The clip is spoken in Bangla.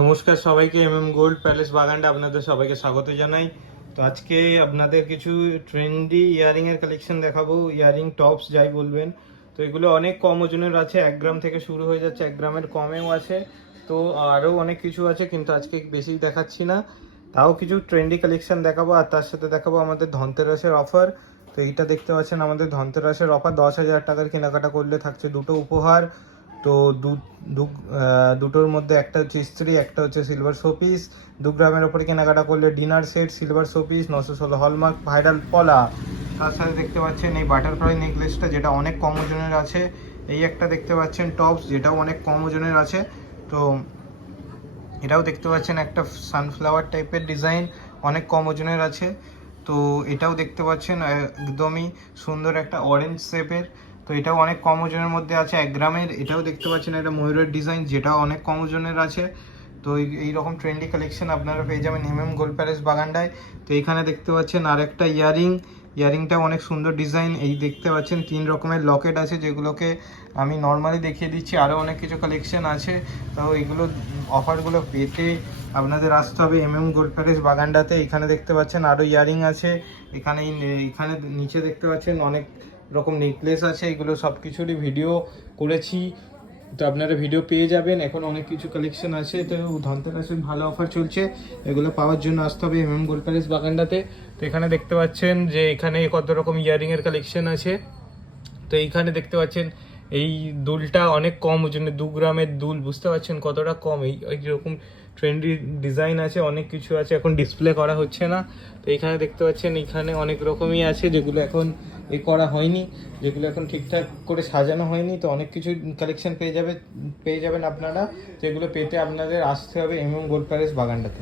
নমস্কার সবাইকে, গোল্ড প্যালেস বাগানটা আপনাদের সবাইকে স্বাগত জানাই। তো আজকে আপনাদের কিছু ট্রেন্ডি ইয়ারিং এর কালেকশন দেখাবো, ইয়ারিং টপস যাই বলবেন। তো এগুলো অনেক কম ওজনের আছে, 1 গ্রাম থেকে শুরু হয়ে যাচ্ছে, 1 গ্রামের কমেও আছে। তো আরও অনেক কিছু আছে, কিন্তু আজকে বেশি দেখাচ্ছি না। তাও কিছু ট্রেন্ডি কালেকশন দেখাবো, আর তার সাথে দেখাবো আমাদের ধনতেরাসের অফার। তো এইটা দেখতে পাচ্ছেন আমাদের ধনতেরাসের অফার, 10,000 টাকার কেনাকাটা করলে থাকছে দুটো উপহার। তো দুটোর মধ্যে একটা হচ্ছে ইস্ত্রি, একটা হচ্ছে সিলভার শোপিস। 2 গ্রামের ওপরে কেনাকাটা করলে dinner set, silver showpiece, 916 hallmark, viral পলা। তার সাথে দেখতে পাচ্ছেন এই বাটারফ্লাই নেকলেসটা, যেটা অনেক কম ওজনের আছে। এই একটা দেখতে পাচ্ছেন টপস, যেটাও অনেক কম ওজনের আছে। তো এটাও দেখতে পাচ্ছেন একটা সানফ্লাওয়ার টাইপের ডিজাইন, অনেক কম ওজনের আছে। তো এটাও দেখতে পাচ্ছেন একদমই সুন্দর একটা অরেঞ্জ শেপের। তো এটাও অনেক কম ওজনের মধ্যে আছে, 1 গ্রামের। এটাও দেখতে পাচ্ছেন একটা ময়ূরের ডিজাইন, যেটাও অনেক কম ওজনের আছে। তো এইরকম ট্রেন্ডি কালেকশন আপনারা পেয়ে যাবেন গোল্ড প্যালেস বাগানটায়। তো এইখানে দেখতে পাচ্ছেন আর একটা ইয়ারিংটা অনেক সুন্দর ডিজাইন। এই দেখতে পাচ্ছেন 3 রকমের লকেট আছে, যেগুলোকে আমি নর্মালি দেখিয়ে দিচ্ছি। আরও অনেক কিছু কালেকশন আছে। তো এইগুলো অফারগুলো পেতে আপনাদের আসতে হবে গোল্ড প্যালেস বাগানটাতে। এখানে দেখতে পাচ্ছেন আরও ইয়ারিং আছে। এখানে নিচে দেখতে পাচ্ছেন অনেক রকম নেকলেস আছে। এগুলো সব কিছুরই ভিডিও করেছি, তো আপনারা ভিডিও পেয়ে যাবেন। এখন অনেক কিছু কালেকশন আছে, তো ধনতেরাসের ভালো অফার চলছে। এগুলো পাওয়ার জন্য আসতে হবে গোল্ড প্যালেস বাগানটাতে। তো এখানে দেখতে পাচ্ছেন যে এখানে কত রকম ইয়ারিংয়ের কালেকশন আছে। তো এইখানে দেখতে পাচ্ছেন এই দুলটা অনেক কম ওজনে, 2 গ্রামের দুল, বুঝতে পারছেন কতটা কম। এইরকম ট্রেন্ডি ডিজাইন আছে, অনেক কিছু আছে, এখন ডিসপ্লে করা হচ্ছে না। তো এখানে দেখতে পাচ্ছেন এখানে অনেক রকমই আছে, যেগুলো এখন করা হয়নি, যেগুলো এখন ঠিকঠাক করে সাজানো হয়নি। তো অনেক কিছু কালেকশন পেয়ে যাবেন আপনারা, যেগুলো পেতে আপনাদের আসতে হবে গোল্ড প্যালেস বাগানটাতে।